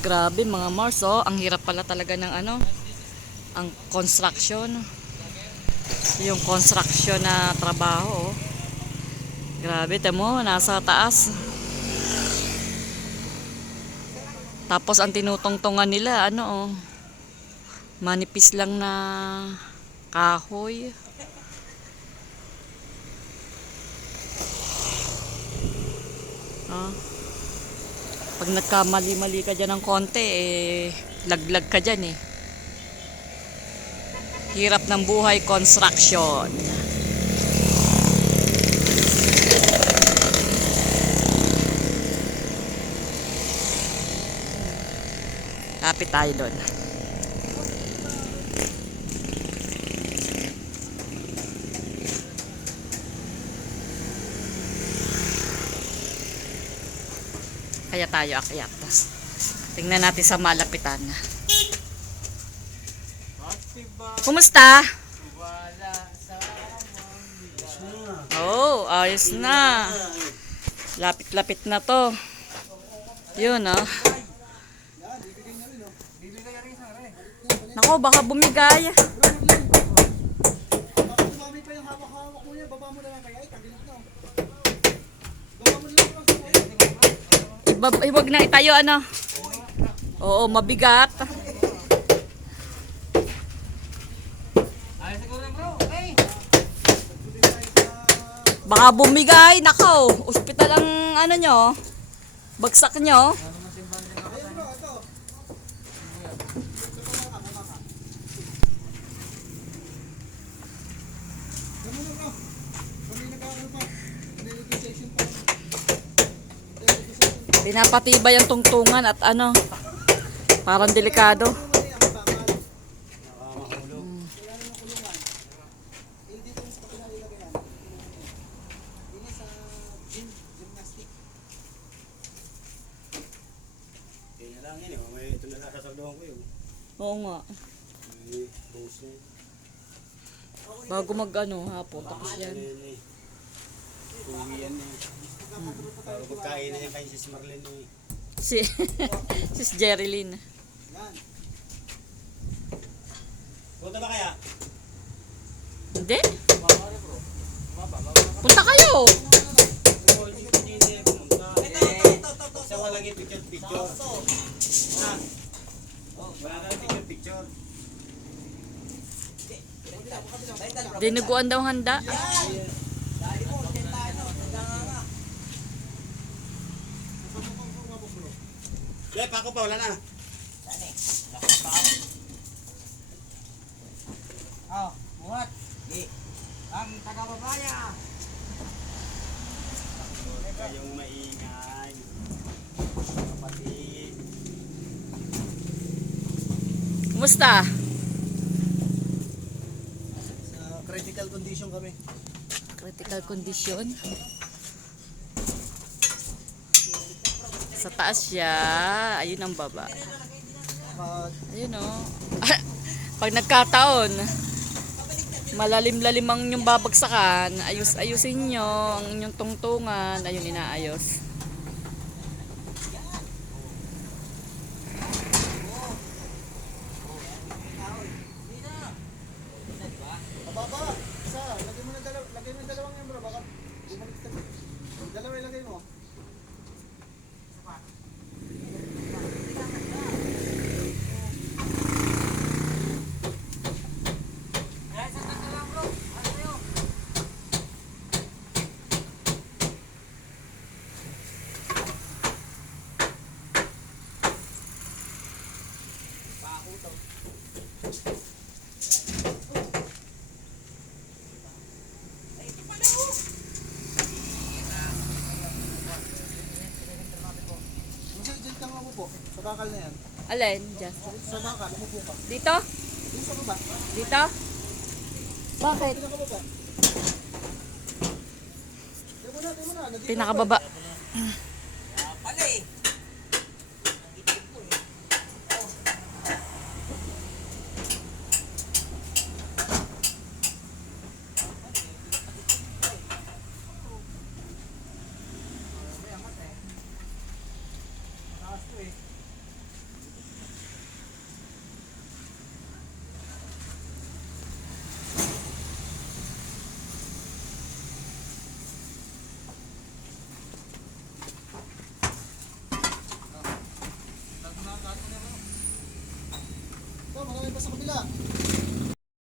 Grabe mga Mars, oh. Ang hirap pala talaga ng ano, ang construction. Yung construction na trabaho, oh. Grabe, tamo, nasa taas. Tapos ang tinutungtungan nila, ano, oh, manipis lang na kahoy. Ah. Pag nagkamali-mali ka dyan ng konti, eh, laglag ka dyan, eh. Hirap ng buhay, construction. Lapit tayo doon. Kaya tayo akyat. Tingnan natin sa malapitan. Kumusta? Oh, ayos na. Lapit-lapit na to. Yun, oh. Nako, baka bumigay. Huwag na itayo, ano. Oo, mabigat. Baka bumigay. Nako, ospital ang ano nyo. Bagsak nyo. Pinapatibay ang tungtungan at ano, parang delikado. Oo nga. Bago mag ano, hapon, tapos yan. Bago magkain na yan kay Sis Marlene. Si Sis Jerilyn. Punta ba kaya? Hindi? Punta kayo. Isa walang picture. Wala na picture. Dinuguan daw handa. Lep, ako pa, wala na. Oh, buhat. Ang taga-babaya. Huwag kayong maingay. Kapatid. Kumusta? Sa critical condition kami. Critical condition. Sa taas siya. Ayun ang baba. Ayun, oh. Pag nagkataon, malalim-lalim ang inyong babagsakan, ayusin nyo ang inyong tungtungan. Ayun, inaayos. Baba, isa. Lagay mo ng dalawang yan, bro. Baka bumalik ka. Dalawa ilagay mo. Diyan ka nga po. Sa bakal na yan. Alin? Just. Sa bakal, umupo ka. Dito? Yung sa baba. Dito? Bakit? Pinakababa. Di mo na. Nandito Pinakababa. pala eh. sa kabila.